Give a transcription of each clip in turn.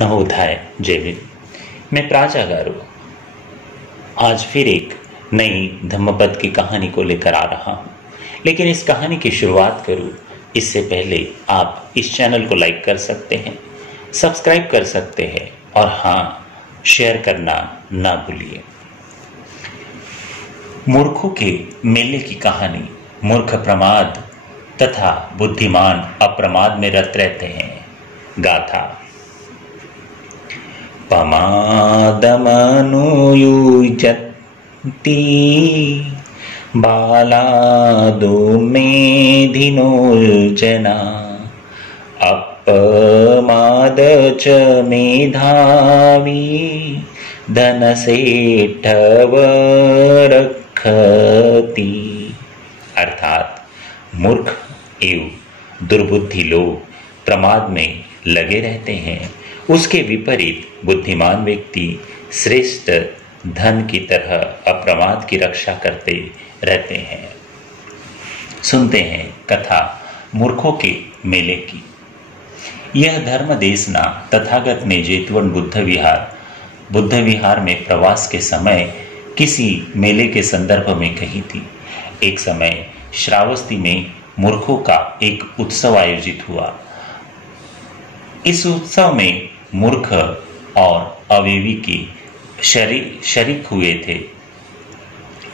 नवोदय जय भीम। मैं प्राचागारू आज फिर एक नई धम्मपद की कहानी को लेकर आ रहा हूं, लेकिन इस कहानी की शुरुआत करूं इससे पहले आप इस चैनल को लाइक कर सकते हैं, सब्सक्राइब कर सकते हैं और हाँ, शेयर करना ना भूलिए। मूर्खों के मेले की कहानी। मूर्ख प्रमाद तथा बुद्धिमान अप्रमाद में रत रहते हैं। गाथा। पमादमनुयुज्यति बालादो मेधिनोर्जना अपमाद च मेधावी धनसेठवरक्षति। अर्थात मूर्ख एवं दुर्बुद्धि लोग प्रमाद में लगे रहते हैं, उसके विपरीत बुद्धिमान व्यक्ति श्रेष्ठ धन की तरह अप्रमाद की रक्षा करते रहते हैं। सुनते हैं कथा मूर्खों के मेले की। यह धर्म देशना तथागत ने जेतवन बुद्ध विहार में प्रवास के समय किसी मेले के संदर्भ में कही थी। एक समय श्रावस्ती में मूर्खों का एक उत्सव आयोजित हुआ। इस उत्सव में मूर्ख और अविवेकी शरीक हुए थे।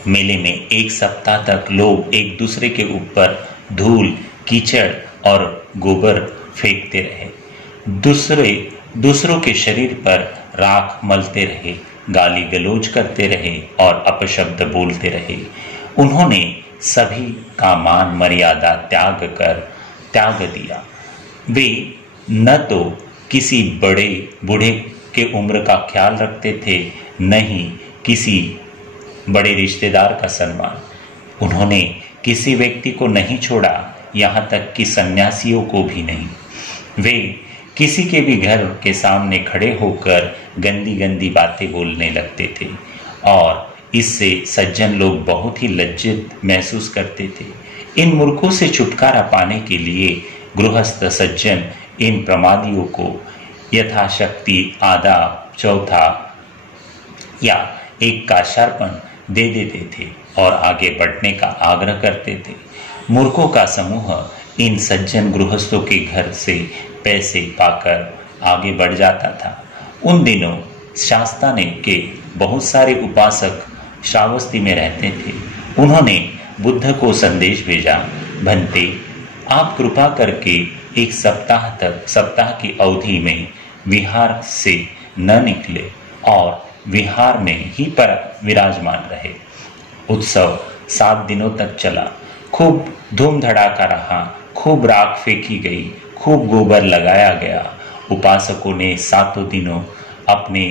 मेले में एक सप्ताह तक लोग एक दूसरे के ऊपर धूल, कीचड़ और गोबर फेंकते रहे, दूसरों के शरीर पर राख मलते रहे, गाली गलौज करते रहे और अपशब्द बोलते रहे। उन्होंने सभी का मान मर्यादा त्याग दिया। वे न तो किसी बड़े बूढ़े के उम्र का ख्याल रखते थे, न ही किसी बड़े रिश्तेदार का सम्मान। उन्होंने किसी व्यक्ति को नहीं छोड़ा, यहाँ तक कि सन्यासियों को भी नहीं। वे किसी के भी घर के सामने खड़े होकर गंदी गंदी बातें बोलने लगते थे और इससे सज्जन लोग बहुत ही लज्जित महसूस करते थे। इन मूर्खों से छुटकारा पाने के लिए गृहस्थ सज्जन इन प्रमादियों को यथाशक्ति आधा चौथा या एक का शार्पण दे देते थे और आगे बढ़ने का आग्रह करते थे। मूर्खों का समूह इन सज्जन गृहस्थों के घर से पैसे पाकर आगे बढ़ जाता था। उन दिनों शास्ताने के बहुत सारे उपासक श्रावस्ती में रहते थे। उन्होंने बुद्ध को संदेश भेजा, भंते, आप कृपा करके एक सप्ताह की अवधि में विहार से न निकले और विहार में ही पर विराजमान रहे। उत्सव 7 दिनों तक चला। खूब धूम धड़ाका रहा, खूब राख फेंकी गई, खूब गोबर लगाया गया। उपासकों ने 7 दिनों अपने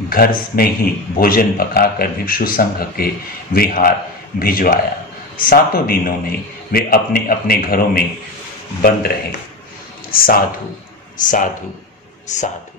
घर में ही भोजन पकाकर भिक्षु संघ के विहार भिजवाया। 7 दिनों में वे अपने अपने घरों में बंद रहे। साधु साधु साधु।